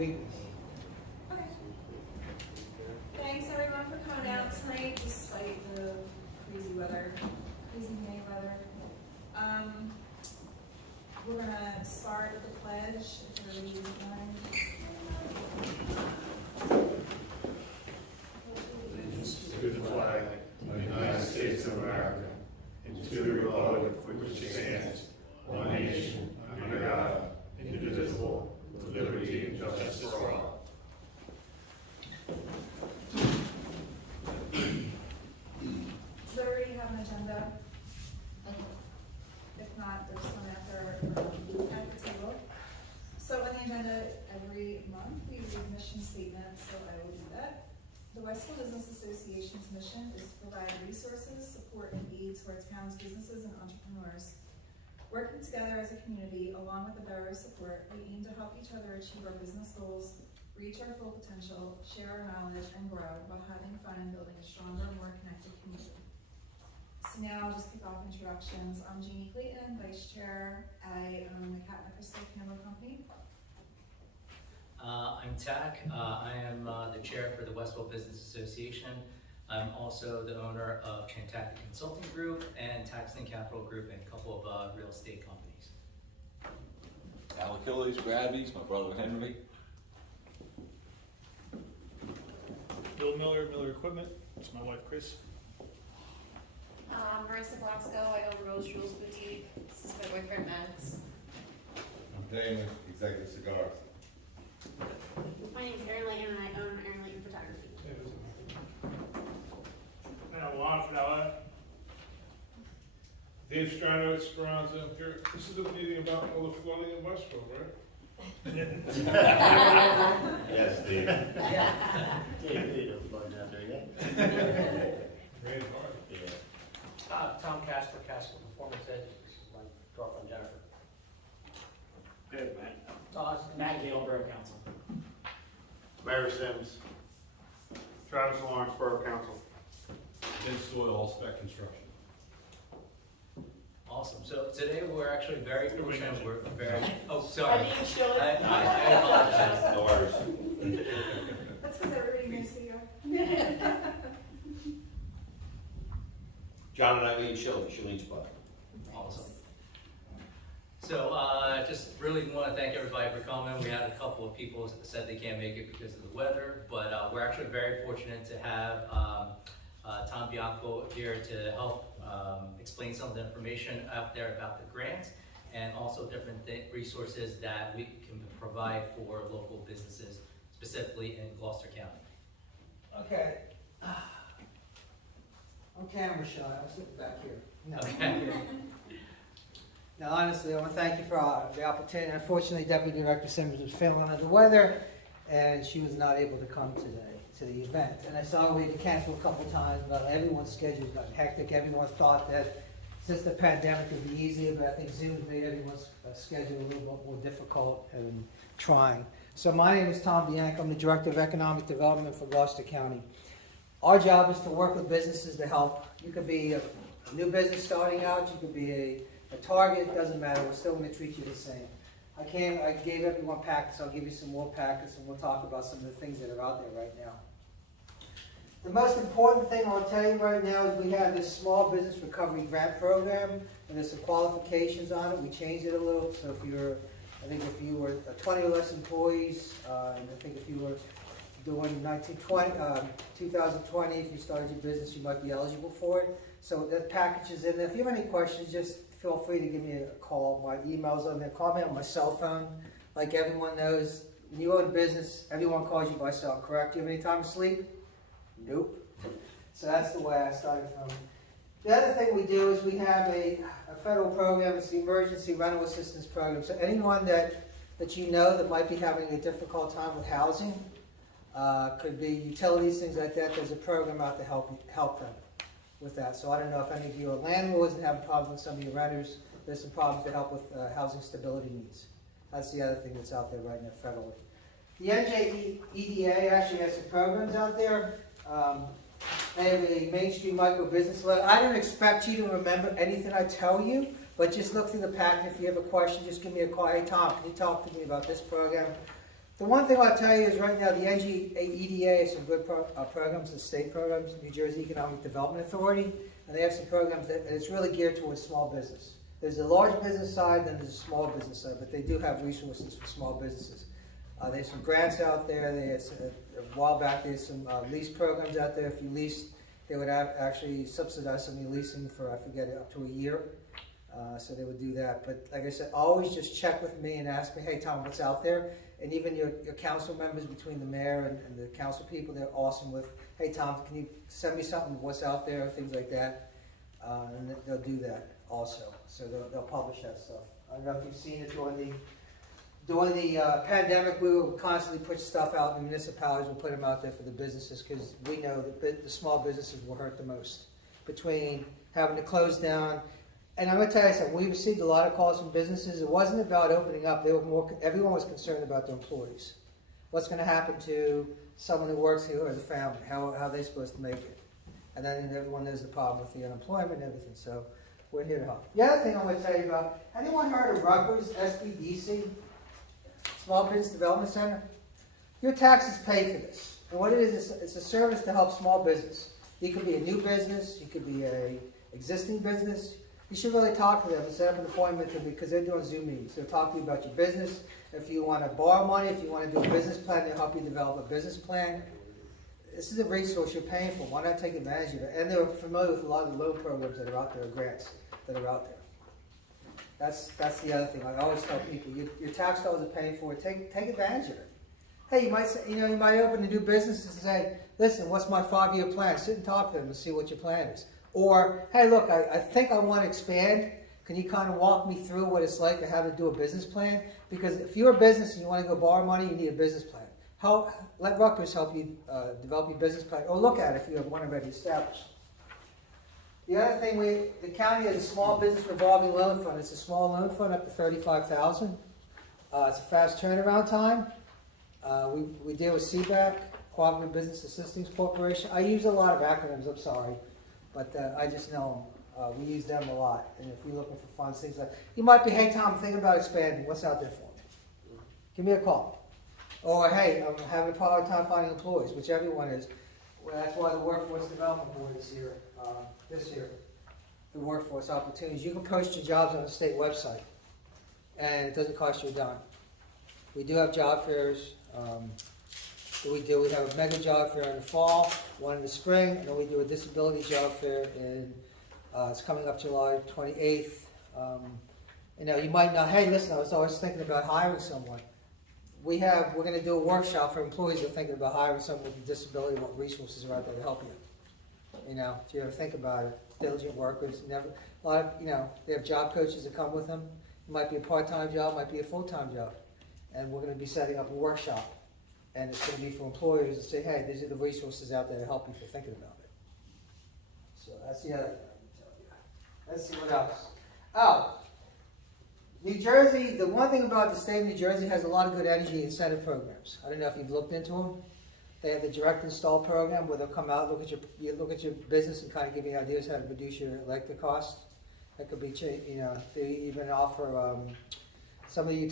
weakness. Okay. Thanks everyone for coming out tonight, despite the crazy weather, crazy May weather. We're gonna start with the pledge, if everybody doesn't mind. Allegiance to the flag of the United States of America, and to the republic for which it stands, one nation, under God, indivisible, with liberty and justice for all. Does everybody have an agenda? If not, there's one after at the table. So on the agenda, every month we read mission statement, so I will do that. The Westville Business Association's mission is to provide resources, support, and aid to our town's businesses and entrepreneurs. Working together as a community, along with the borough's support, we aim to help each other achieve our business goals, reach our full potential, share our knowledge, and grow while having fun and building a stronger, more connected community. So now I'll just kick off introductions. I'm Jeannie Clayton, Vice Chair. I own the Cat Crystal Candle Company. I'm Tack. I am the chair for the Westville Business Association. I'm also the owner of Chantac Consulting Group and Taxton Capital Group and a couple of real estate companies. Achilles, Grabbies, my brother Henry. Bill Miller, Miller Equipment. It's my wife Chris. Marissa Blasco, I own Rose Jules Boutique. This is my boyfriend Max. I'm Damon, Executive Cigars. My name's Erin Layton and I own Erin Layton Photography. Now, Juan Fella. Dave Strano, Esperanza. Here. This is a meeting about all the flooding in Westville, right? Yes, Steve. Rain hard. Yeah. Tom Casper, Casper Performance Edge. This is my girlfriend Jennifer. Good, man. Matt Gale, Borough Council. Mary Sims. Travis Lawrence, Borough Council. Vince Doyle, All Spec Construction. Awesome. So today we're actually very fortunate. We're very. Oh, sorry. Shirley. I apologize. No worries. That's because everybody knows who you are. John and Eileen Shirley's butt. Awesome. So just really want to thank everybody for coming. We had a couple of people that said they can't make it because of the weather, but we're actually very fortunate to have Tom Bianco here to help explain some of the information out there about the grant and also different resources that we can provide for local businesses, specifically in Gloucester County. Okay. I'm camera shy, I'm sitting back here. No. Okay. Now, honestly, I want to thank you for the opportunity. Unfortunately, Deputy Director Simmons was feeling under the weather, and she was not able to come today to the event. And I saw we had to cancel a couple times, but everyone's schedules got hectic. Everyone thought that since the pandemic would be easier, but I think Zoom made everyone's schedule a little bit more difficult and trying. So my name is Tom Bianco. I'm the Director of Economic Development for Gloucester County. Our job is to work with businesses to help. You could be a new business starting out, you could be a Target, it doesn't matter, we're still going to treat you the same. I gave everyone packets, I'll give you some more packets and we'll talk about some of the things that are out there right now. The most important thing I'll tell you right now is we have this Small Business Recovery Grant Program and there's some qualifications on it. We changed it a little, so if you were 20 or less employees, and I think if you were doing 2020, if you started your business, you might be eligible for it. So that package is in there. If you have any questions, just feel free to give me a call. My email's on there. Call me on my cell phone. Like everyone knows, when you own a business, everyone calls you by cell, correct? Do you have any time to sleep? Nope. So that's the way I started from. The other thing we do is we have a federal program. It's the Emergency Rental Assistance Program. So anyone that you know that might be having a difficult time with housing, could be utilities, things like that. There's a program out to help them with that. So I don't know if any of you are landlords and have problems with some of your renters. There's some problems to help with housing stability needs. That's the other thing that's out there right now federally. The NJEDA actually has some programs out there. They have a Main Street Micro Business Letter. I don't expect you to remember anything I tell you, but just look through the packet. If you have a question, just give me a call. Hey, Tom, can you talk to me about this program? The one thing I'll tell you is right now, the EDA has some good programs, the state programs, New Jersey Economic Development Authority, and they have some programs that, and it's really geared towards small business. There's a large business side, then there's a small business side, but they do have resources for small businesses. There's some grants out there. There's a while back, there's some lease programs out there. If you leased, they would actually subsidize some of your leasing for, I forget, up to a year. So they would do that. But like I said, always just check with me and ask me, hey, Tom, what's out there? And even your council members, between the mayor and the council people, they're awesome with, hey, Tom, can you send me something, what's out there, things like that. And they'll do that also. So they'll publish that stuff. I don't know if you've seen it during the pandemic. We would constantly put stuff out in municipalities. We'll put them out there for the businesses because we know that the small businesses will hurt the most between having to close down. And I'm going to tell you something, we received a lot of calls from businesses. It wasn't about opening up. They were more, everyone was concerned about their employees. What's going to happen to someone who works here as a family? How are they supposed to make it? And then everyone knows the problem with the unemployment and everything. So we're here to help. The other thing I'm going to tell you about, anyone heard of Rutgers SBDC, Small Business Development Center? Your taxes pay for this. And what it is, it's a service to help small business. You could be a new business. You could be a existing business. You should really talk to them and set up an appointment with them because they're doing Zoom meetings. They'll talk to you about your business. If you want to borrow money, if you want to do a business plan, they'll help you develop a business plan. This is a resource you're paying for. Why not take advantage of it? And they're familiar with a lot of the loan programs that are out there, grants that are out there. That's the other thing. I always tell people, your tax dollars are paying for it. Take advantage of it. Hey, you might say, you might open a new business and say, listen, what's my 5-year plan? Sit and talk to them and see what your plan is. Or, hey, look, I think I want to expand. Can you kind of walk me through what it's like to have to do a business plan? Because if you're a business and you want to go borrow money, you need a business plan. Let Rutgers help you develop your business plan, or look at it if you have one already established. The other thing, the county has a small business revolving loan fund. It's a small loan fund up to $35,000. It's a fast turnaround time. We deal with CBAC, Cooperative Business Assistance Corporation. I use a lot of acronyms, I'm sorry. But I just know them. We use them a lot. And if you're looking for funds, things like you might be, hey, Tom, I'm thinking about expanding. What's out there for me? Give me a call. Or, hey, I'm having a hard time finding employees, which everyone is. Well, that's why the Workforce Development Board is here this year. The workforce opportunities. You can post your jobs on the state website, and it doesn't cost you a dime. We do have job fairs. We have a mega job fair in the fall, one in the spring, and then we do a disability job fair it's coming up July 28th. You might not, hey, listen, I was always thinking about hiring someone. We're going to do a workshop for employees that are thinking about hiring someone with a disability, what resources are out there to help you. Do you ever think about it? Diligent workers, they have job coaches that come with them. It might be a part-time job, might be a full-time job. And we're going to be setting up a workshop. And it's going to be for employers to say, hey, these are the resources out there to help you if you're thinking about it. So that's the other thing I can tell you. Let's see what else. Oh, New Jersey, the one thing about the state of New Jersey has a lot of good energy incentive programs. I don't know if you've looked into them. They have the direct install program where they'll come out, look at your business and kind of give you ideas how to reduce your electric cost. That could be, they even offer some of the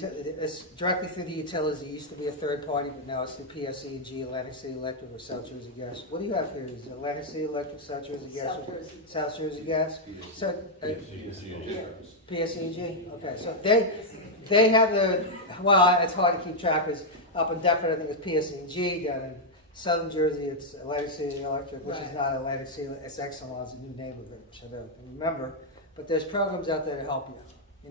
it's directly through the utilities. It used to be a third party, but now it's the PSE&G, Atlantic City Electric, or South Jersey Gas. What do you have here? Is it Atlantic City Electric, South Jersey Gas? South Jersey Gas? So, PSE&G? Okay, so they have it's hard to keep track because up in Deptford, I think it's PSE&G. Down in Southern Jersey, it's Atlantic City Electric, which is not Atlantic City, it's Exelon, it's a new name of it, which I don't remember. But there's programs out there to help you,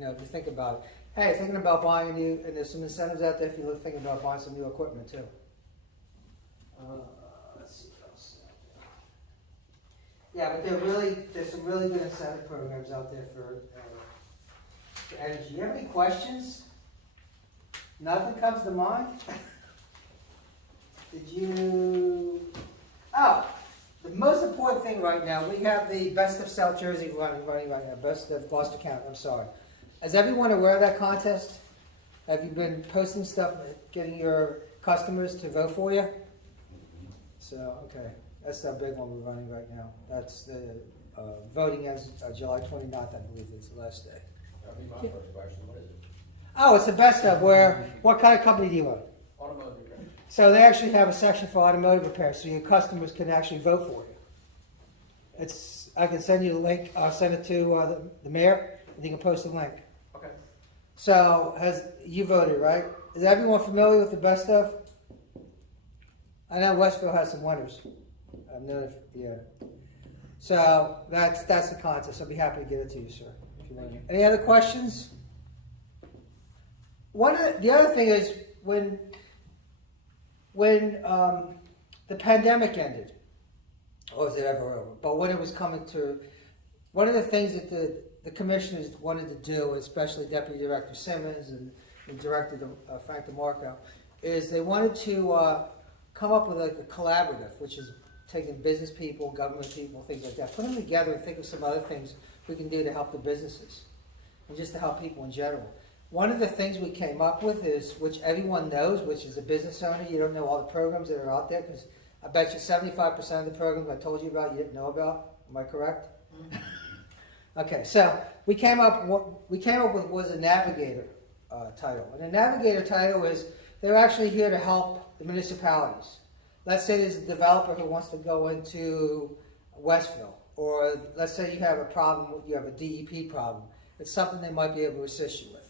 if you think about it. Hey, thinking about buying and there's some incentives out there if you're thinking about buying some new equipment too. Let's see what else. Yeah, but there's some really good incentive programs out there for energy. You have any questions? Nothing comes to mind? The most important thing right now, we have the Best of South Jersey running right now, Best of Gloucester County, I'm sorry. Is everyone aware of that contest? Have you been posting stuff, getting your customers to vote for you? So, okay, that's the big one we're running right now. That's the voting ends July 29th, I believe is the last day. That'd be my first question. What is it? Oh, it's the Best of what kind of company do you own? Automotive repair. So they actually have a section for automotive repair, so your customers can actually vote for you. I can send you the link, I'll send it to the mayor, and you can post the link. Okay. So, you voted, right? Is everyone familiar with the best of? I know Westville has some winners. I've known, yeah. So, that's the contest, I'll be happy to give it to you, sir. If you want. Any other questions? The other thing is, when the pandemic ended, or was it ever over? But when it was coming to, one of the things that the commissioners wanted to do, especially Deputy Director Simmons and Director Frank DeMarco, is they wanted to come up with like a collaborative, which is taking business people, government people, things like that, put them together and think of some other things we can do to help the businesses and just to help people in general. One of the things we came up with is, which everyone knows, which is a business owner, you don't know all the programs that are out there, because I bet you 75% of the programs I told you about, you didn't know about. Am I correct? Okay, so we came up with was a navigator title. And a navigator title is, they're actually here to help the municipalities. Let's say there's a developer who wants to go into Westville, or let's say you have a problem, you have a DEP problem. It's something they might be able to assist you with.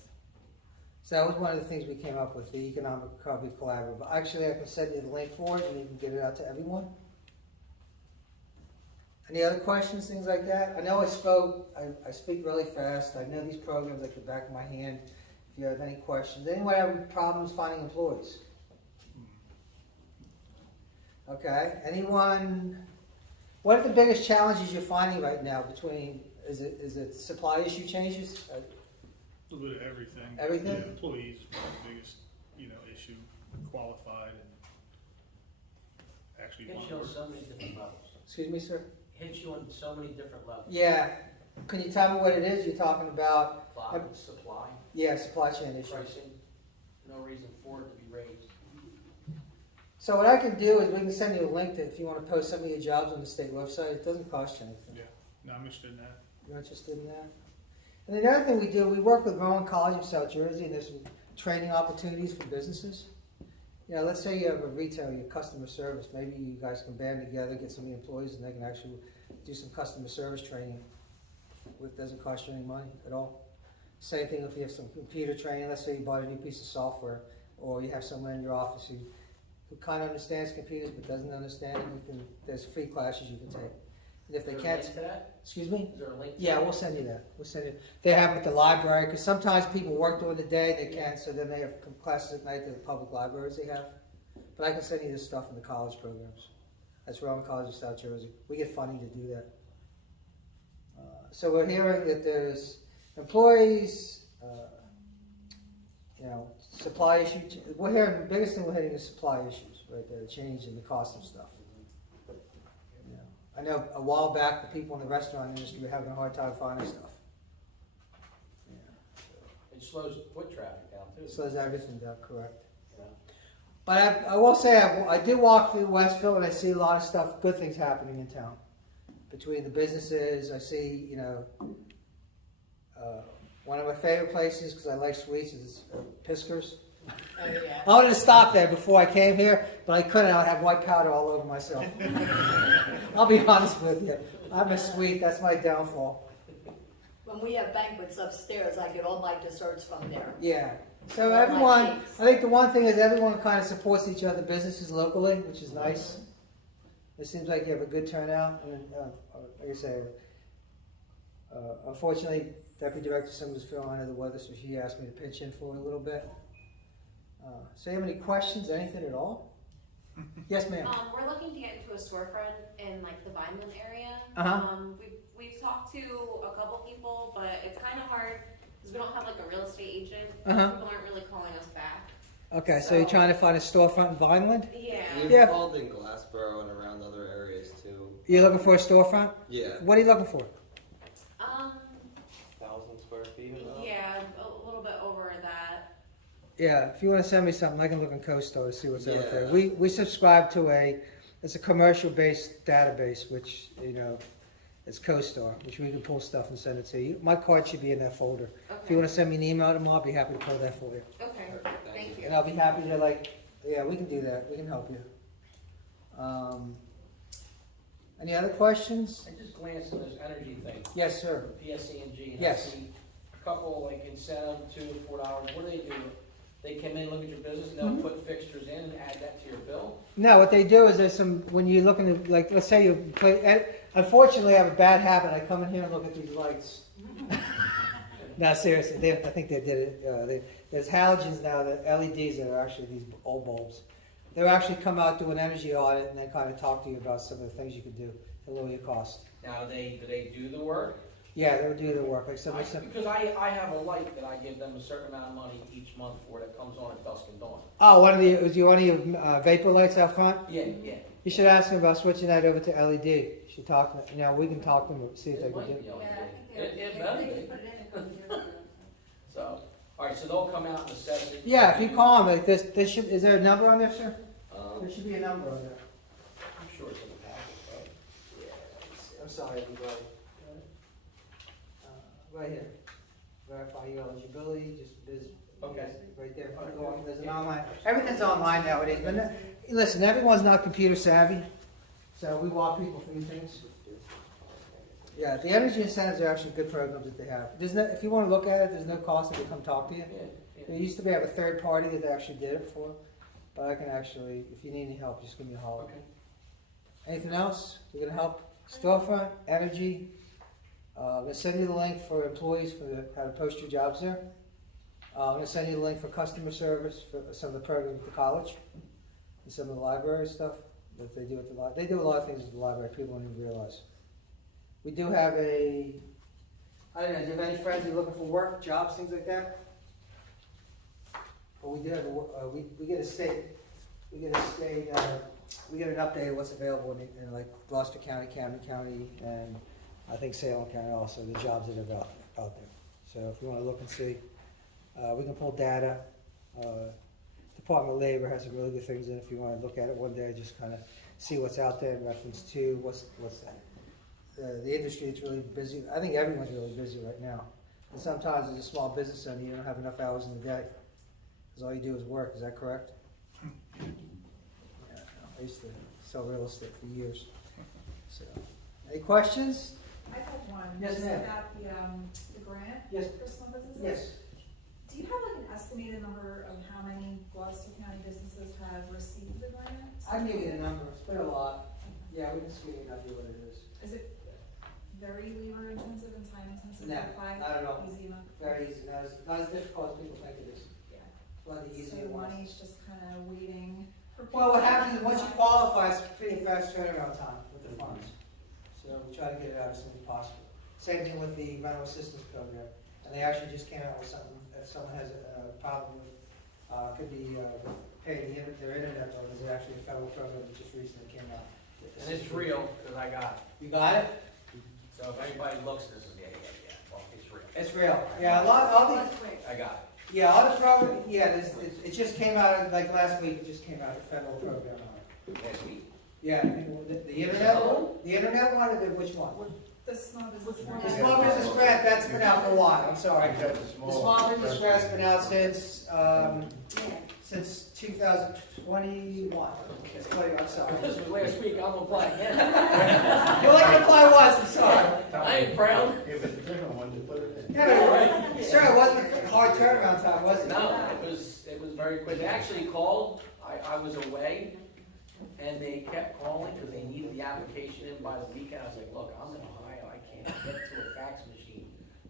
So that was one of the things we came up with, the Economic Recovery Collaborative. Actually, I can send you the link for it, and you can get it out to everyone. Any other questions, things like that? I know I speak really fast. I know these programs like the back of my hand. If you have any questions. Anyone have problems finding employees? Okay. Anyone? What are the biggest challenges you're finding right now between, is it supply issue changes? A little bit of everything. Everything? Yeah, employees is probably the biggest, issue, qualified and actually Hits want you to on work. so many different levels. Excuse me, sir? Hits you on so many different levels. Yeah. Can you tell me what it is you're talking about? Supply, Yeah, supply chain issues. pricing, no reason for it to be raised. So what I can do is we can send you a link that if you want to post some of your jobs on the state website, it doesn't cost you anything. Yeah, no, I'm interested in that. You're interested in that? And then the other thing we do, we work with Rowan College of South Jersey, and there's some training opportunities for businesses. Let's say you have a retail, your customer service, maybe you guys can band together, get some of the employees, and they can actually do some customer service training. It doesn't cost you any money at all. Same thing if you have some computer training, let's say you bought a new piece of software, or you have someone in your office who kind of understands computers but doesn't understand it, there's free classes you can take. And if they Is there a can't, link to that? excuse me? Is there a link to Yeah, that? we'll send you that. We'll send you. They have them at the library, because sometimes people work during the day, they can't, so then they have classes at night at the public libraries they have. But I can send you this stuff in the college programs. That's Rowan College of South Jersey. We get funding to do that. So we're hearing that there's employees, supply issues. We're hearing, the biggest thing we're hitting is supply issues, right there, the change in the cost of stuff. I know a while back the people in the restaurant industry were having a hard time finding stuff. It slows foot traffic down too. Slows everything down, correct. Yeah. But I will say, I did walk through Westville and I see a lot of stuff, good things happening in town. Between the businesses, I see, one of my favorite places, because I like sweets, is Pisker's. Oh, yeah. I wanted to stop there before I came here, but I couldn't. I'd have white powder all over myself. I'll be honest with you. I'm a sweet. That's my downfall. When we have banquets upstairs, I get all my desserts from there. Yeah. So All my everyone, cakes. I think the one thing is everyone kind of supports each other, businesses locally, which is nice. It seems like you have a good turnout. And like I say, unfortunately, Deputy Director Simmons was feeling under the weather, so she asked me to pitch in for a little bit. So you have any questions, anything at all? Yes, ma'am. We're looking to get into a storefront in like the Vineland area. Uh-huh. We've talked to a couple people, but it's kind of hard because we don't have like a real estate agent. Uh-huh. People aren't really calling us back. Okay, so you're trying to find a storefront in Vineland? Yeah. We've Yeah. called in Glassboro and around other areas too. You're looking for a storefront? Yeah. What are you looking for? 1,000 square feet or so? Yeah, a little bit over that. Yeah, if you want to send me something, I can look in CoStar to see what's out there. Yeah. We subscribe to it's a commercial-based database, which, it's CoStar, which we can pull stuff and send it to you. My card should be in that folder. If Okay. you want to send me an email tomorrow, I'll be happy to pull that for you. Okay. Thank you. And I'll be happy to, Yeah, we can do that, we can help you. Any other questions? I just glanced at this energy thing, Yes, sir. PSE&G, and I Yes. see a couple like incentive, $2 to $4. What do they do? They come in, look at your business, and they'll put fixtures in and add that to your bill? No, what they do is there's some, when you look into, like, let's say you play, and unfortunately I have a bad habit, I come in here and look at these lights. No, seriously, I think they did it, there's halogens now, the LEDs that are actually these old bulbs. They'll actually come out, do an energy audit, and then kind of talk to you about some of the things you could do to lower your cost. Now, do they do the work? Yeah, they'll do the work, like some. Because I have a light that I give them a certain amount of money each month for that comes on at dusk and dawn. Oh, one of your vapor lights out front? Yeah. You should ask them about switching that over to LED. You should talk to them, we can talk to them, see if they It can might do be it. LED. It better be. So, all right, so they'll come out and assess it. Yeah, if you call them, like this is there a number on there, sir? There should be a number on there. I'm sure it's in the package, right? Yeah, let me see. I'm sorry, everybody. Right here. Verify your eligibility, just visit. Okay. Right there. There's an online. Everything's online nowadays. But listen, everyone's not computer savvy, so we walk people through things. Yeah, the energy incentives are actually good programs that they have. If you want to look at it, there's no cost if they come talk to you. Yeah. They used to have a third party that they actually did it for, but I can actually, if you need any help, just give me a holler. Okay. Anything else? We're gonna help storefront, energy. I'm gonna send you the link for employees for how to post your jobs there. I'm gonna send you the link for customer service for some of the programs at the college and some of the library stuff that they do at the library. They do a lot of things at the library people don't even realize. We do have I don't know, do you have any friends who are looking for work, jobs, things like that? Well, we do have we get a state, we get an update of what's available in like Gloucester County, Camden County, and I think Salem County also, the jobs that are out there. So if you want to look and see, we can pull data. Department of Labor has some really good things in it if you want to look at it one day, just kind of see what's out there in reference to what's that. The industry is really busy. I think everyone's really busy right now. And sometimes as a small business owner, you don't have enough hours in the day. Because all you do is work, is that correct? Yeah, I used to sell real estate for years. So, any questions? I have one. Yes, Just ma'am. about the grant Yes. for small businesses? Yes. Do you have like an estimated number of how many Gloucester County businesses have received the grant? I can give you the number. It's been a lot. Yeah, we can just give you an idea what it is. Is it very labor intensive and time intensive No, to apply? not at all. Easy enough? Very easy. Not as difficult as people think it is. Yeah. One of the So easier ones. money's just kind of waiting for people. Well, what happens is once you qualify, it's pretty fast turnaround time with the funds. So we try to get it out as soon as possible. Same thing with the rental assistance program. And they actually just came out with something, if someone has a problem with, could be paying their internet bill, there's actually a federal program that just recently came out. And it's real, because I got it. You got it? So if anybody looks at this, well, it's real. It's real. Yeah, all the, I got yeah, all the program, yeah, it just came out, like last week, it just came out, the federal program on it. it last week. Yeah, the internet one? The internet one or which one? The small business. The small business grant, that's been out for a while, I'm sorry. The small business grant's been out since 2021. I'm sorry. This was last week, I'm applying again. You only can apply once, I'm sorry. I ain't proud. If it's a different one, to put it in. Yeah, but sure, it wasn't a hard turnaround time, was it? No, it was very quick. They actually called, I was away, and they kept calling because they needed the application in by the weekend. I was like, look, I'm in Ohio, I can't get to a fax machine.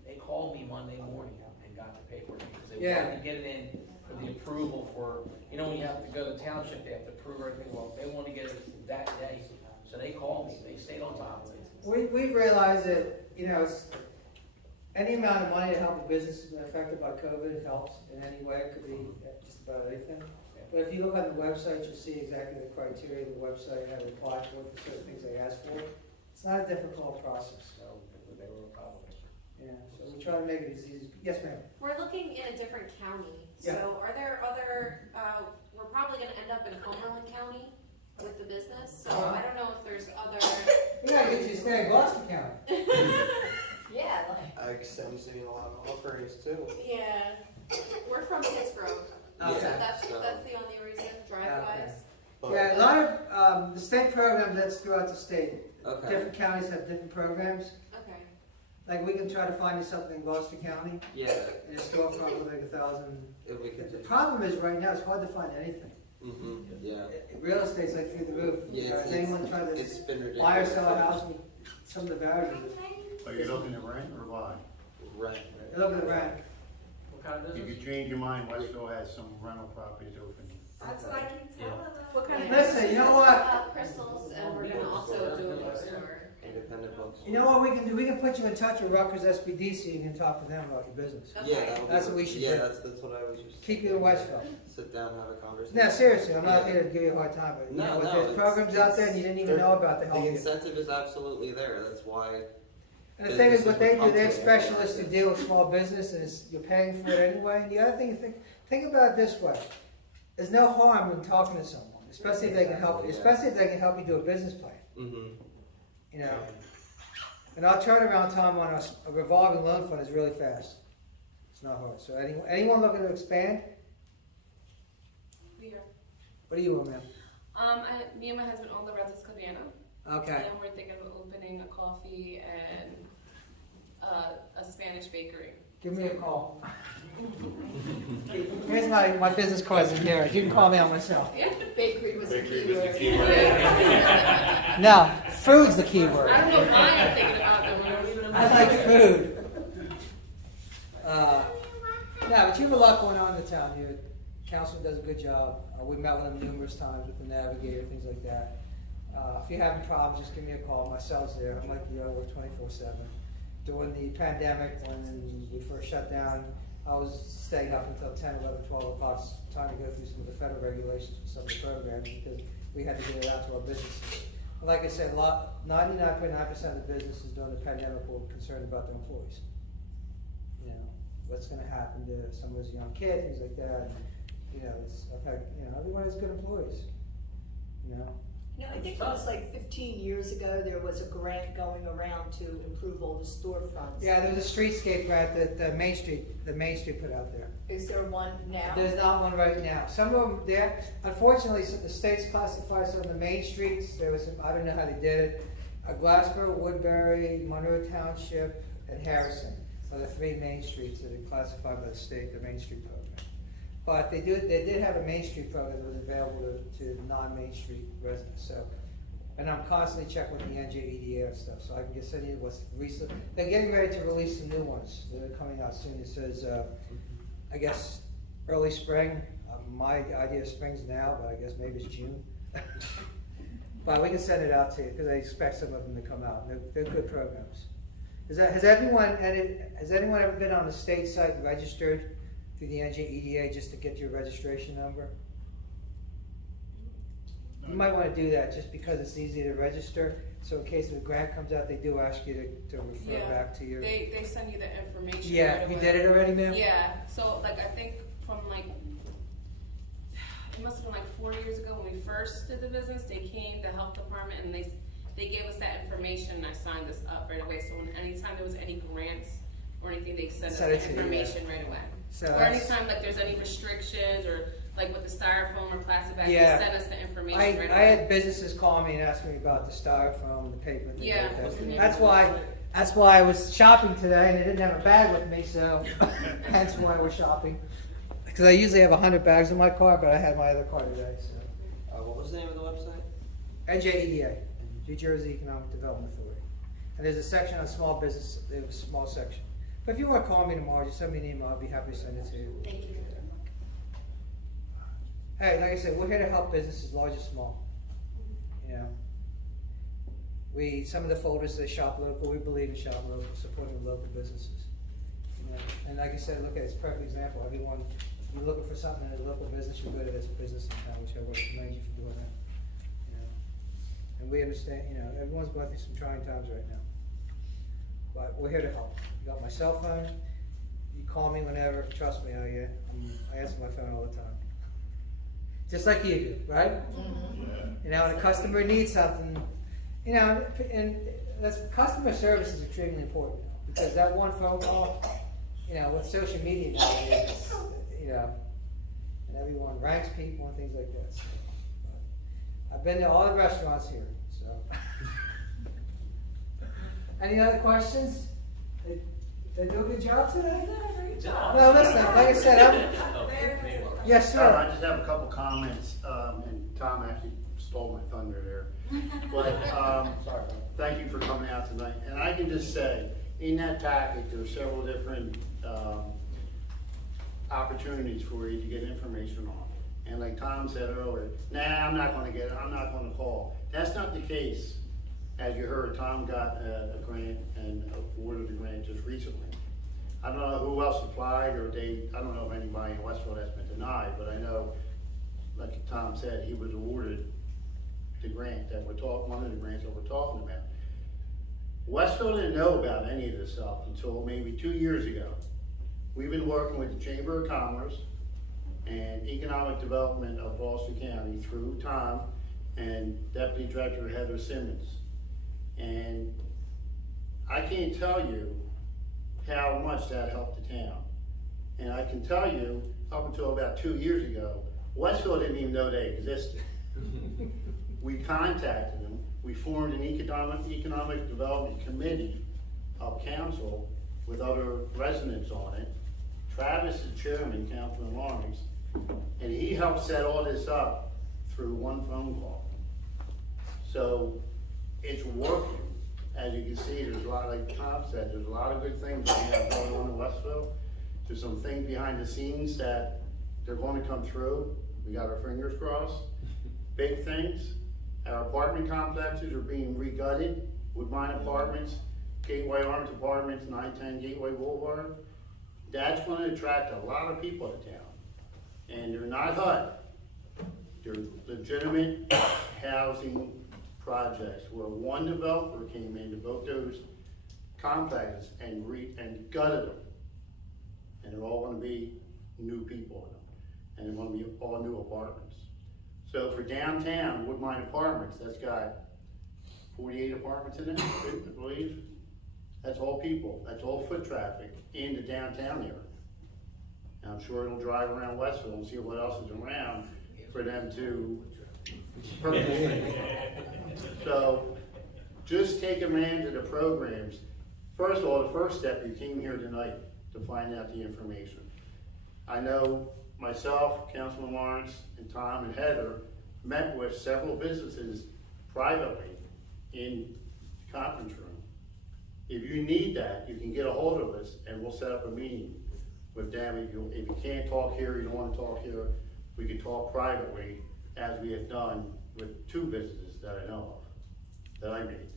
They called me Monday morning and got the paperwork because they wanted to get it in for the approval for, when you have to go to township, they have to approve everything. Well, they want to get it that day, so they called me, they stayed on top of it. We realized that, it's any amount of money to help a business that's been affected by COVID, it helps in any way. It could be just about anything. But if you look on the website, you'll see exactly the criteria of the website, how to apply for it, the certain things they ask for. It's not a difficult process. So they were a problem. Yeah, so we try to make it as easy. Yes, ma'am. We're looking in a different county, Yeah. so are there other, we're probably gonna end up in Cumberland County with the business, so I don't know if there's other. We gotta get you to stay in Gloucester County. Yeah, I extend seeing a lot of offers too. Yeah, we're from Pittsgrove, so Okay. that's the only reason. drive-bys. Yeah, a lot of, the state programs, that's throughout the state. Okay. Different counties have different programs. Okay. Like, we can try to find you something in Gloucester County, Yeah, in a storefront with like 1,000. if we could The do. problem is, right now, it's hard to find anything. Yeah. Real estate's like through the roof. Yeah, Has anyone tried It's to been ridiculous. buy or sell a house, some of the values, Are you looking to rent or buy? Right. they're looking at rent. What kind of If you business? change your mind, Westville has some rental properties open. That's what I keep telling them. What kind of? Listen, you know what? Crystals, and we're gonna also do a bookstore. Independent books. You know what we can do? We can put you in touch with Rutgers SBD so you can talk to them about your business. Yeah, that would be That's what we great. should Yeah, do. that's what I was just. Keep you in Westville. Sit down, have a conversation. No, seriously, I'm not Yeah. here to give you a hard time, but you No, know what? no, There's it's- programs out there and you didn't even know about to The help you. incentive is absolutely there, that's why. And the thing is, what they do, they have Businesses would come to specialists who it. deal with small business, and you're paying for it anyway. And the other thing, think about it this way: there's no harm in talking to someone, especially if they can help you. Especially if they can help you do a business plan. Mm-hmm. You know. And our turnaround time on a revolving loan fund is really fast. It's not hard. So anyone looking to expand? We are. What do you want, man? Me and my husband own the Residence Cabana. Okay. And we're thinking of opening a coffee and a Spanish bakery. Give me a call. Here's my business cards in here. You can call me on myself. Yeah. Bakery was the Bakery key was the word. key word. No, food's the key word. I don't know why I'm thinking about them. We don't even I like food. No, but you have a lot going on in the town. Your council does a good job. We met with them numerous times with the navigator, things like that. If you're having problems, just give me a call. My cell's there. I'm like you, I work 24/7. During the pandemic, when we first shut down, I was staying up until 10, 11, 12 o'clock, trying to go through some of the federal regulations for some of the programs because we had to get it out to our businesses. And like I said, 99.9% of the businesses during the pandemic were concerned about their employees. You know, what's going to happen to some of those young kids, things like that. And, you know, everyone has good employees. You know. You know, I think it was like 15 years ago, there was a grant going around to improve all the storefronts. Yeah, there was a streetscape grant that the Main Street put out there. Is there one now? There's not one right now. Some of them there, unfortunately, the states classified some of the main streets. There was some, I don't know how they did it. Gloucester, Woodbury, Monroe Township, and Harrison are the three main streets that are classified by the state, the Main Street program. But they did have a Main Street program that was available to non-Main Street residents. So, and I'm constantly checking with the NJEDA and stuff, so I can get send you what's recent. They're getting ready to release some new ones that are coming out soon. It says, I guess, early spring. My idea of spring's now, but I guess maybe it's June. But we can send it out to you because I expect some of them to come out. They're good programs. Has anyone ever been on the state site and registered through the NJEDA just to get your registration number? You might want to do that just because it's easy to register. So in case the grant comes out, they do ask you to refer back to your. They send you the information. Yeah, right you away. did it already, ma'am? Yeah. So like I think from like it must have been like 4 years ago when we first did the business. They came, the health department, and they gave us that information. And I signed this up right away. So when anytime there was any grants or anything, they send us Send it the to you, information right away. So or that's- anytime like there's any restrictions or like with the styrofoam or plastic bags, Yeah. they send us the information I right away. had businesses call me and ask me about the styrofoam, the paper, things Yeah. like that. That's why I was shopping today and I didn't have a bag with me, so hence why I was shopping. Because I usually have 100 bags in my car, but I had my other car today. So What was the name of the website? NJEDA, New Jersey Economic Development Authority, and there's a section on small business. There's a small section. But if you want to call me tomorrow, just send me an email. I'll be happy to send it to you. Thank you. Hey, like I said, we're here to help businesses, large and small. You know, some of the folders say shop local. We believe in shop local, supporting local businesses. You know, and like I said, look at it's a perfect example. Everyone, if you're looking for something in a local business, you go to this business in town, which I would recommend you for doing that. You know, and we understand. You know, everyone's going through some trying times right now, but we're here to help. You got my cell phone. You call me whenever. Trust me, I answer my phone all the time. Just like you do, right? Mm-hmm. You know, when a customer needs something, you know, and customer service is extremely important because that one phone call, you know, with social media nowadays, you know, and everyone ranks people and things like that. So, I've been to all the restaurants here, so. Any other questions? Did they do a good job today? Good job. No, listen, like I said, Oh, maybe. yes, I sir. just have a couple comments, and Tom actually stole my thunder there. But, sorry, thank you for coming out tonight. And I can just say, in that packet, there's several different, opportunities for you to get information on. And like Tom said earlier, nah, I'm not gonna get it, I'm not gonna call. That's not the case. As you heard, Tom got a grant and awarded the grant just recently. I don't know who else applied, or I don't know if anybody in Westville that's been denied, but I know, like Tom said, he was awarded the grant that one of the grants that we're talking about. Westville didn't know about any of this stuff until maybe 2 years ago. We've been working with the Chamber of Commerce and Economic Development of Gloucester County through Tom and Deputy Director Heather Simmons. And I can't tell you how much that helped the town. And I can tell you, up until about 2 years ago, Westville didn't even know they existed. We contacted them. We formed an economic development committee of council with other residents on it. Travis is chairman, Councilman Lawrence, and he helped set all this up through one phone call. So it's working. As you can see, there's a lot, like Tom said, there's a lot of good things that we have going on in Westville. There's some things behind the scenes that they're going to come through. We got our fingers crossed. Big things. Our apartment complexes are being regutted. Woodbine Apartments, Gateway Arms Apartments, 910 Gateway Boulevard. That's going to attract a lot of people to town. And they're not HUD. They're legitimate housing projects where one developer came into both those complexes and gutted them. And they're all going to be new people in them. And they're going to be all new apartments. So for downtown, Woodbine Apartments, that's got 48 apartments in it, I believe. That's all people, that's all foot traffic in the downtown area. And I'm sure it'll drive around Westville and see what else is around for them to purchase things. So just take advantage of the programs. First of all, the first step, you came here tonight to find out the information. I know myself, Councilman Lawrence, and Tom and Heather met with several businesses privately in the conference room. If you need that, you can get a hold of us and we'll set up a meeting with them. If you can't talk here, you don't want to talk here, we can talk privately, as we have done with 2 businesses that I know of, that I made.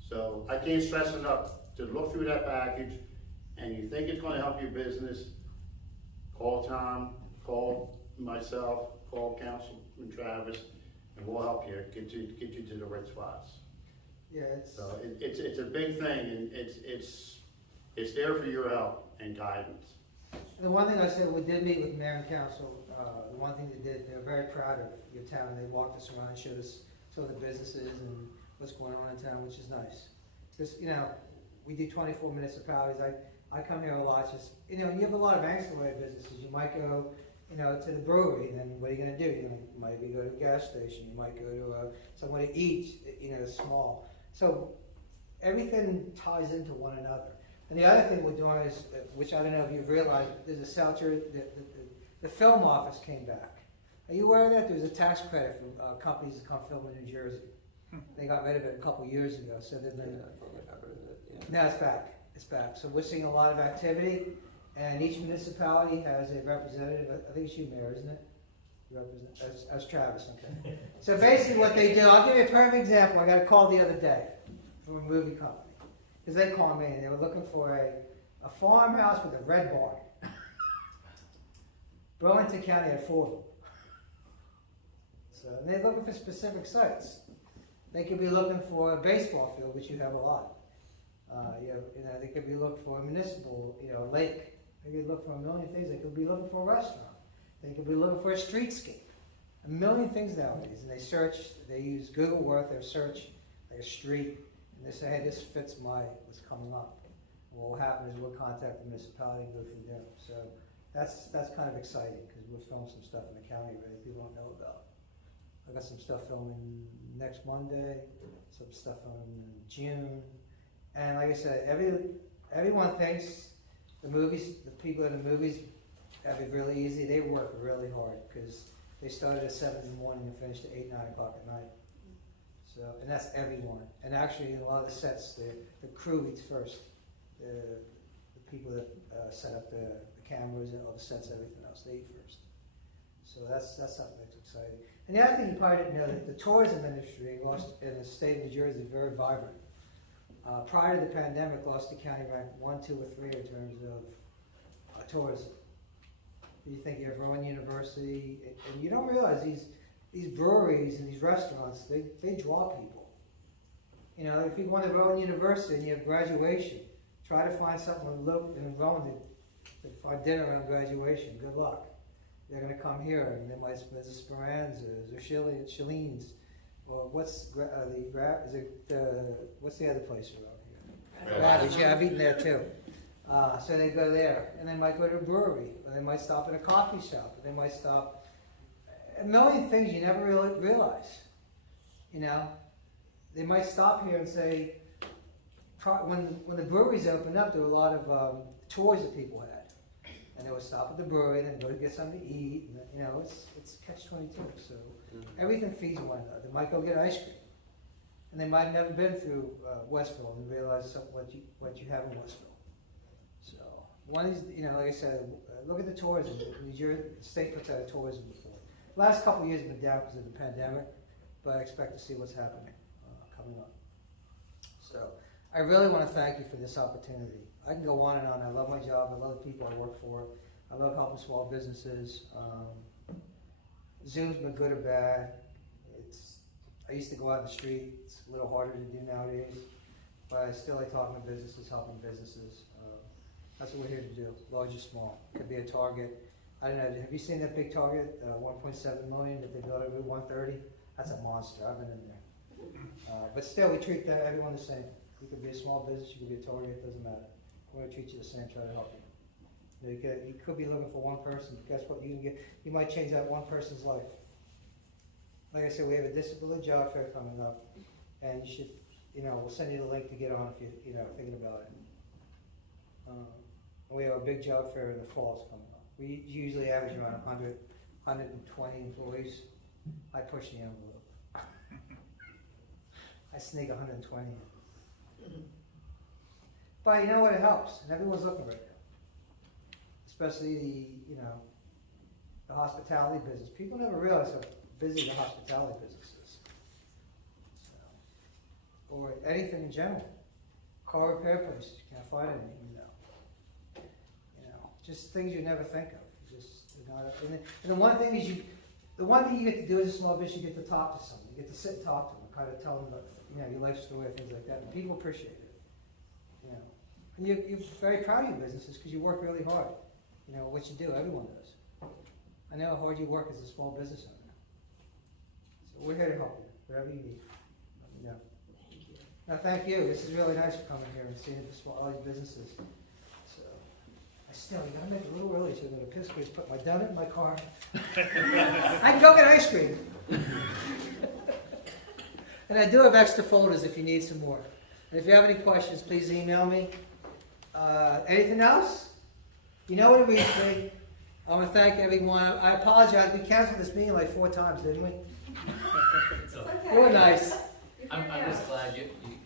So I can't stress enough to look through that package, and you think it's going to help your business, call Tom, call myself, call Councilman Travis, and we'll help you get you to the right spots. Yeah, So it's a big thing, and it's there for your help and guidance. the one thing I said, we did meet with mayor and council. The one thing they did, they're very proud of your town. They walked us around and showed us some of the businesses and what's going on in town, which is nice. Because, you know, we do 24 municipalities. I come here a lot, just, you know, you have a lot of ancillary businesses. You might go, you know, to the brewery, and then what are you gonna do? You might go to a gas station, you might go to somewhere to eat, you know, small. So everything ties into one another. And the other thing we're doing is, which I don't know if you've realized, there's a Seltzer, the film office came back. Are you aware of that? There's a tax credit for companies that come film in New Jersey. They got rid of it a couple years ago, so then now it's back. It's back. So we're seeing a lot of activity, and each municipality has a representative. I think it's you, Mayor, isn't it? You represent, as Travis, okay. So basically what they do, I'll give you a perfect example. I got a call the other day from a movie company. Because they called me and they were looking for a farmhouse with a red barn. Burlington County had 4 of them. So and they're looking for specific sites. They could be looking for a baseball field, which you have a lot. They could be looking for a municipal, lake. They could look for a million things. They could be looking for a restaurant. They could be looking for a streetscape. A million things nowadays. And they search, they use Google Earth, they search like a street, and they say, hey, this fits what's coming up. And what will happen is we'll contact the municipality and go through them. So that's kind of exciting, because we're filming some stuff in the county already people don't know about. I got some stuff filming next Monday, some stuff in June, and like I said, everyone thinks the people in the movies have it really easy. They work really hard, because they started at 7 in the morning and finished at 8, 9 o'clock at night. So, and that's everyone. And actually, in a lot of the sets, the crew eats first. The people that set up the cameras and all the sets, everything else, they eat first. So that's something that's exciting. And the other thing you probably didn't know, that the tourism industry in the state of New Jersey is very vibrant. Prior to the pandemic, Gloucester County ranked 1, 2, or 3 in terms of tourism. You think you have Rowan University, and you don't realize these breweries and these restaurants, they draw people. You know, if you go to Rowan University and you have graduation, try to find something in Rowan to find dinner around graduation. Good luck. They're going to come here, and they might visit Speranza's or Shalene's, or what's the other place around here? Rabbits. Yeah, I've eaten there too. So they go there, and they might go to a brewery, or they might stop at a coffee shop, or they might stop. A million things you never really realize. You know, they might stop here and say, when the breweries opened up, there were a lot of tours that people had. And they would stop at the brewery, then go to get something to eat. And, you know, it's catch-22. So everything feeds one another. They might go get ice cream, and they might have never been through Westville and realize what you have in Westville. So one is, you know, like I said, look at the tourism. New Jersey, the state puts out a tourism report. Last couple of years have been down because of the pandemic, but I expect to see what's happening coming up. So I really want to thank you for this opportunity. I can go on and on. I love my job. I love the people I work for. I love helping small businesses. Zoom's been good or bad. I used to go out in the street. It's a little harder to do nowadays, but I still like talking to businesses, helping businesses. That's what we're here to do, large or small. Could be a Target. I don't know, have you seen that big Target, 1.7 million that they built at Route 130? That's a monster. I've been in there. But still, we treat everyone the same. You could be a small business, you could be a Target, it doesn't matter. We're going to treat you the same, try to help you. You could be looking for one person, but guess what? You might change that one person's life. Like I said, we have a disability job fair coming up, and you should, we'll send you the link to get on if you're thinking about it. We have a big job fair in the falls coming up. We usually average around 100, 120 employees. I push the envelope. I sneak 120 in. But you know what? It helps, and everyone's looking right now. Especially the hospitality business. People never realize how busy the hospitality business is. Or anything in general. Car repair places, you can't find anything, just things you never think of. And the one thing is the one thing you get to do as a small business, you get to talk to someone. You get to sit and talk to them, kind of tell them about your life story, things like that. And people appreciate it. And you're very proud of your businesses because you work really hard. What you do, everyone does. I know how hard you work as a small business owner. So we're here to help you, whatever you need. Let me know. Now, thank you. This is really nice for coming here and seeing all these businesses. You gotta make it a little early so I'm gonna piss because put my donut in my car. I can go get ice cream. And I do have extra folders if you need some more. And if you have any questions, please email me. Anything else? You know what to reach me. I want to thank everyone. I apologize. We canceled this meeting like 4 times, didn't we? It's okay. You were nice. I'm just glad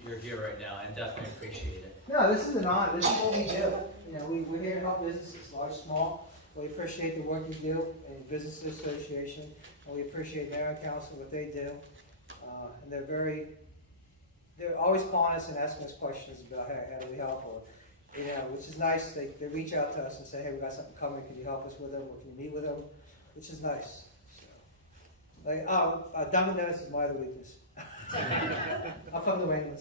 you're here right now and definitely appreciate it. No, this is an honor. This is what we do. We're here to help businesses, large, small. We appreciate the work you do in the Business Association, and we appreciate Mayor and Council, what they do. And they're always calling us and asking us questions about how do we help, or, which is nice. They reach out to us and say, hey, we got something coming. Can you help us with them? Or can you meet with them? Which is nice. Dunkin' Donuts is my other weakness. I'm from New England,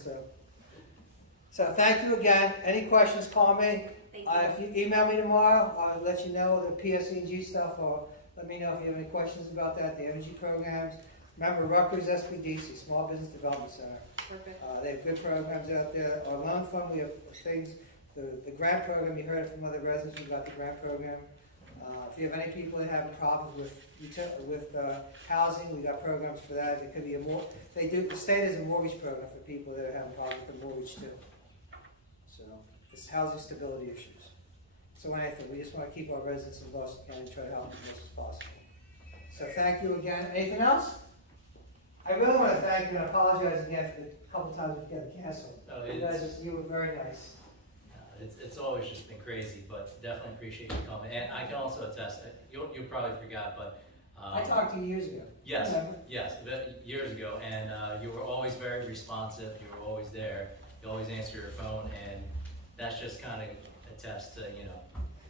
so thank you again. Any questions, call me. If you email me tomorrow, I'll let you know the PSE&G stuff, or let me know if you have any questions about that, the energy programs. Remember, Rutgers SBDC, Small Business Development Center. Perfect. They have good programs out there. Our loan fund, we have things, the grant program, you heard it from other residents, we got the grant program. If you have any people that have problems with housing, we got programs for that. It could be the state has a mortgage program for people that are having problems with mortgage too. So, it's housing stability issues. So anything, we just want to keep our residents in Gloucester County and try to help them as much as possible. So thank you again. Anything else? I really want to thank you and apologize again for the couple times we've got to cancel. No, You were very nice. It's always just been crazy, but definitely appreciate you coming. And I can also attest, you probably forgot, but. I talked to you years ago. Yes, Remember? yes, years ago, and you were always very responsive, you were always there, you always answer your phone, and that's just kind of attests to, you know,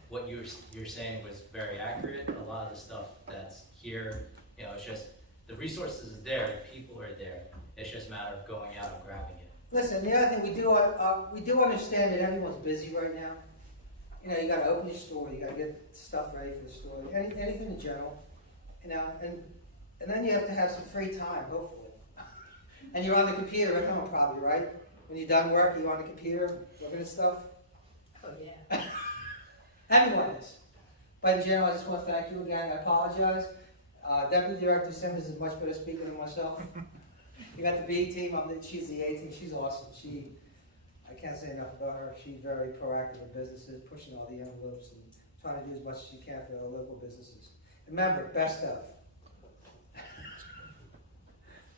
what you're saying was very accurate. A lot of the stuff that's here, you know, it's just, the resources are there, the people are there, it's just a matter of going out and grabbing it. Listen, the other thing, we do understand that everyone's busy right now. You know, you gotta open your store, you gotta get stuff ready for the store, anything in general. You know, and then you have to have some free time, hopefully. And you're on the computer at home probably, right? When you're done work, you're on the computer, looking at stuff. Oh, yeah. Everyone is. But in general, I just want to thank you again. I apologize. Deputy Director Simmons is much better speaker than myself. You got the B team, she's the A team, she's awesome. I can't say enough about her. She's very proactive in businesses, pushing all the envelopes and trying to do as much as she can for the local businesses. Remember, best of.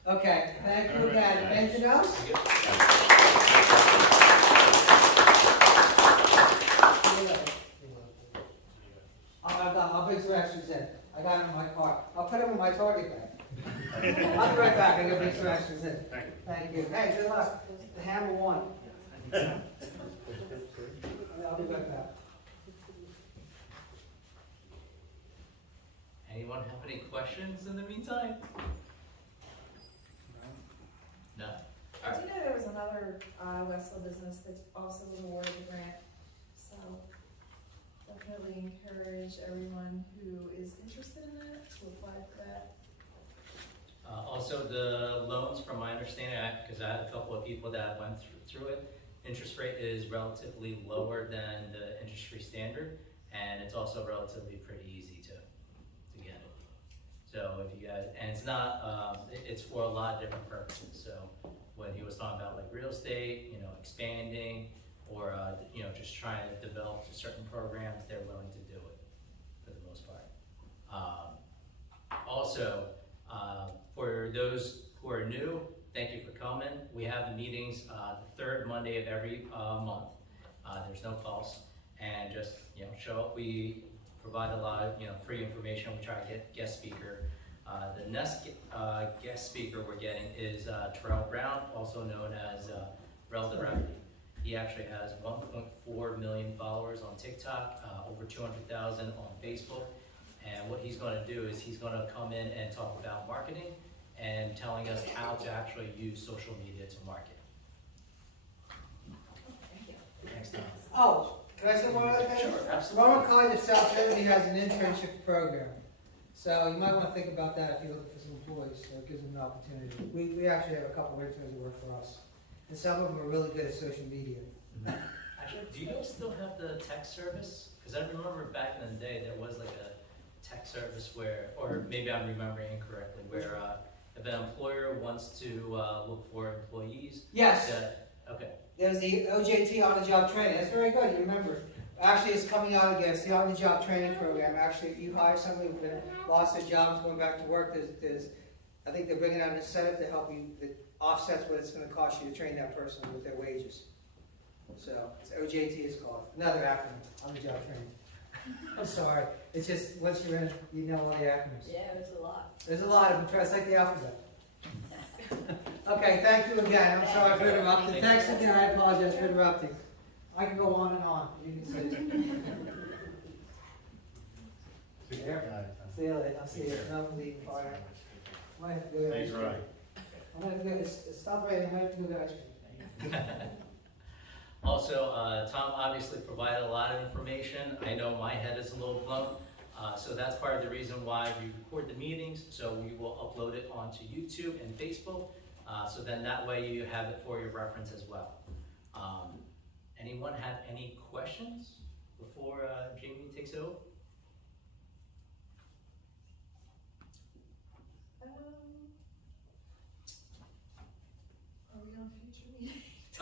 Okay, thank you again. Anything else? I'll bring some extras in. I got them in my car. I'll put them in my Target bag. I'll be right back. I'm going to bring some extras in. Thank you. Hey, good luck. The hammer won. I'll be right back. Anyone have any questions in the meantime? No? I do know there was another Westville business that's also was awarded the grant, so definitely encourage everyone who is interested in that to apply for that. Also, the loans, from my understanding, because I had a couple of people that went through it, interest rate is relatively lower than the industry standard, and it's also relatively pretty easy to get it. So if you guys, and it's not, it's for a lot of different purposes. So when he was talking about like real estate, you know, expanding, or you know, just trying to develop certain programs, they're willing to do it for the most part. Also, for those who are new, thank you for coming. We have the meetings the third Monday of every month. There's no cost, and just, you know, show up. We provide a lot of, you know, free information. We try to get guest speaker. The next guest speaker we're getting is Terrell Brown, also known as Rel the Remedy. He actually has 1.4 million followers on TikTok, over 200,000 on Facebook. And what he's going to do is he's going to come in and talk about marketing and telling us how to actually use social media to market. Thank you. Next time. Oh, can I say one other thing? Sure, absolutely. Rowan College of South Jersey has an internship program. So you might want to think about that if you're looking for some employees, so it gives them an opportunity. We actually have a couple of interns who work for us. And some of them are really good at social media. Actually, do you guys still have the text service? Because I remember back in the day there was like a text service where, or maybe I'm remembering incorrectly, where if an employer wants to look for employees. Yes. Okay. There's the OJT on-the-job training. That's very good. You remember. Actually, it's coming out again. It's the on-the-job training program. Actually, if you hire somebody who lost their jobs going back to work, I think they're bringing out an incentive to help you that offsets what it's going to cost you to train that person with their wages. So, it's OJT is called. Another acronym, on-the-job training. I'm sorry. It's just, once you're in it, you know all the acronyms. Yeah, there's a lot. There's a lot of them. It's like the alphabet. Okay, thank you again. I'm sorry for interrupting. Thanks again. I apologize for interrupting. I can go on and on. You can say it. See you later. I'll see you. I'm leaving fire. I might have to go. Thanks, Ryan. I'm going to go. Stop raining. I might have to go to ice cream. Also, Tom obviously provided a lot of information. I know my head is a little blown, so that's part of the reason why we record the meetings. So we will upload it onto YouTube and Facebook, so then that way you have it for your reference as well. Anyone have any questions before Jamie takes it over?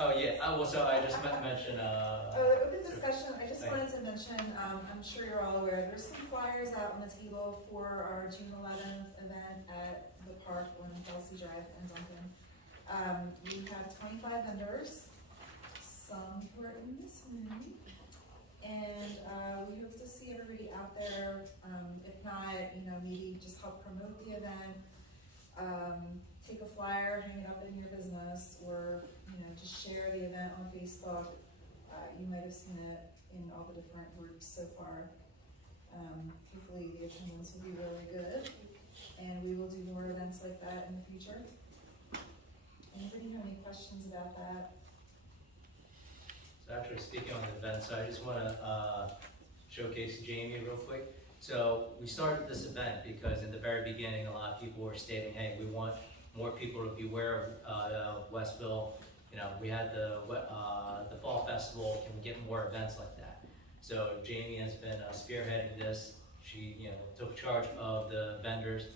Oh, yeah, so I just mentioned, The open discussion, I just wanted to mention, I'm sure you're all aware, there's some flyers out on the table for our June 11th event at the park on Kelsey Drive in Duncan. We have 25 vendors, some who are in this room, and we hope to see everybody out there. If not, maybe just help promote the event. Take a flyer, hang it up in your business, or just share the event on Facebook. You might have seen it in all the different groups so far. Hopefully the attendance will be really good, and we will do more events like that in the future. Anybody have any questions about that? So actually, speaking on the event, so I just want to showcase Jamie real quick. So we started this event because in the very beginning, a lot of people were stating, hey, we want more people to be aware of Westville. We had the Fall Festival, can we get more events like that? So Jamie has been spearheading this. She took charge of the vendors,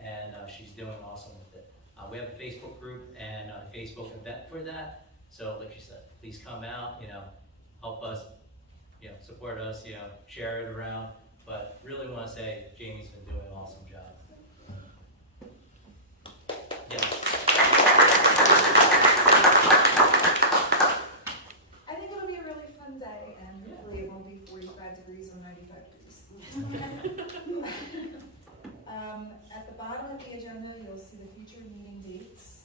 and she's doing awesome with it. We have a Facebook group and a Facebook event for that. So like she said, please come out, help us, support us, share it around. But really want to say Jamie's been doing an awesome job. Yeah. I think it'll be a really fun day, and hopefully it won't be 45 degrees or 95 degrees. At the bottom of the agenda, you'll see the future meeting dates.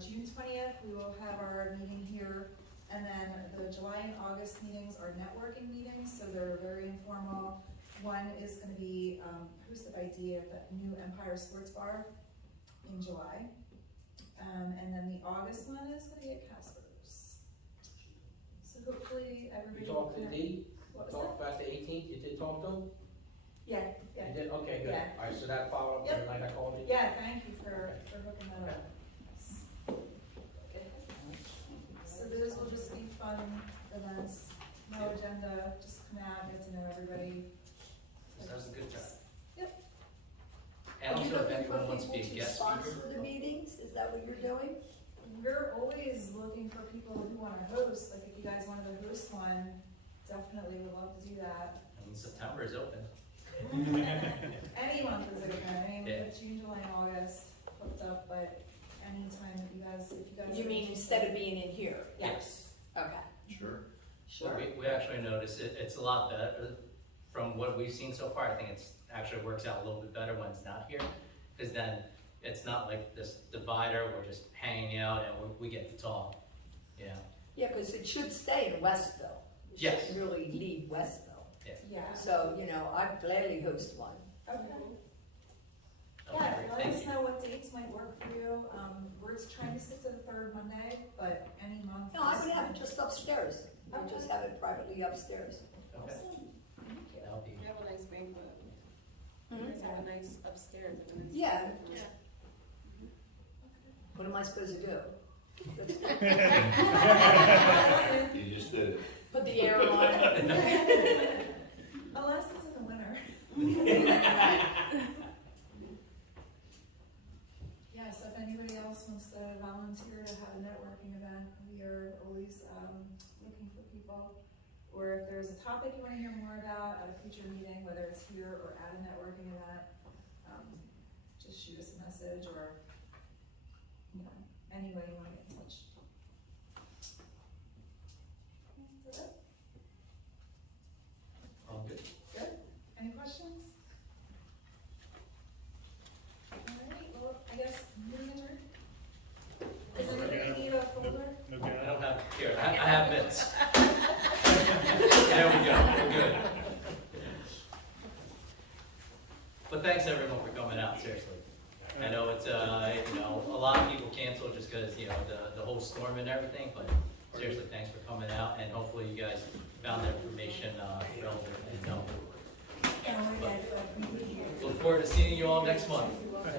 June 20th, we will have our meeting here, and then the July and August meetings are networking meetings, so they're very informal. One is going to be hosted by Dee at the new Empire Sports Bar in July. And then the August one is going to be at Casper's. So hopefully everybody. You talked to Dee? What was Talked about the 18th, you did talk to him? Yeah, yeah. You did, okay, good. Yeah. Alright, so that followed up Yep. the night I called you? Yeah, thank you for hooking that up. So those will just be fun events, no agenda, just come out, get to know everybody. Sounds a good time. Yep. And Are you also, if looking for anyone wants to be a people guest sponsor speaker. the meetings? Is that what you're doing? We're always looking for people who want to host, like if you guys wanted to host one, definitely would love to do that. I mean, September is open. Any month is open, I mean, we Yeah. have June, July, and August hooked up, but anytime that you guys, if you guys. You are mean interested- instead of being in here? Yes. Okay. Sure. Well, we actually noticed it's a lot better from what we've seen so far. I think it's actually works out a little bit better when it's not here, because then it's not like this divider, we're just hanging out and we get to talk. Yeah. Yeah, because it should stay in Westville. It Yes. shouldn't really leave Westville. Yeah. So, I'd gladly host one. Okay. Okay, Yeah, great. let Thank us you. know what dates might work for you. We're trying to stick to the third Monday, but any month. No, I would have it just upstairs. We'll just have it privately upstairs. Okay. That'll be. We have a nice banquet. Mhm. We have a nice upstairs. and a nice- Yeah. Yeah. What am I supposed to do? You just did it. Put the air on? Unless it's in the winter. Yeah, so if anybody else wants to volunteer to have a networking event, we are always looking for people. Or if there's a topic you want to hear more about at a future meeting, whether it's here or at a networking event, just shoot us a message or, any way you want to get in touch. Is that it? All good. Good? Any questions? Alright, well, I guess moving adjourned. Does anybody need a folder? I don't have, here, I have minutes. There we go, we're good. But thanks everyone for coming out, seriously. I know it's, a lot of people canceled just because, the whole storm and everything, but seriously, thanks for coming out, and hopefully you guys found the information relevant and helpful. Look forward to seeing you all next month.